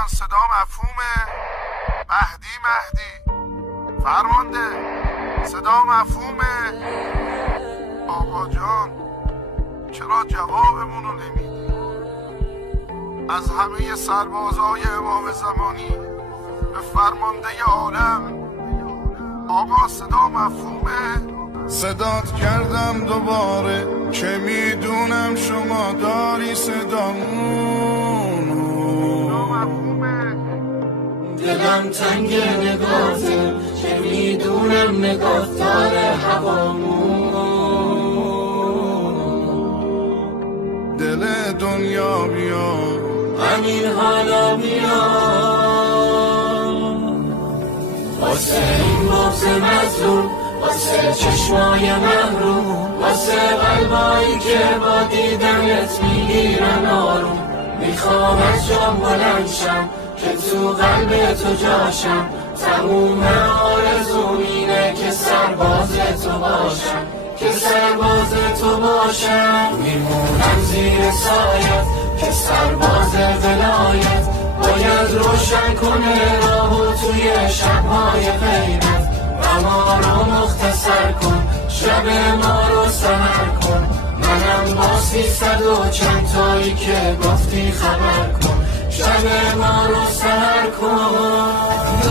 جان صدا مفهومه؟ مهدی فرمانده صدا مفهومه؟ آقا جان چرا جوابمونو نمیدی؟ از همه سربازای امام زمانی به فرمانده عالم آقا صدا مفهومه؟ صدات کردم دوباره که میدونم شما داری صدامونو. دلم تنگ نگاته که میدونم نگاه داره هوامون. دل دنیا بیا همین حالا بیا واسه این بغض مظلوم، واسه چشمای محروم، واسه قلبایی که با دیدنت میگیرن آروم. میخوام از جام بلند شم که تو قلب تو جاشم، تموم آرزوم اینه که سرباز تو باشم، که سرباز تو باشم. میمونم زیر سایت که سرباز ولایت باید روشن کنه راهو توی شبهای غیرت. ما رو مختصر کن، شب ما رو سحر کن، منم با 300 و چند تایی که گفتی خبر کن، شب ما رو سحر کن.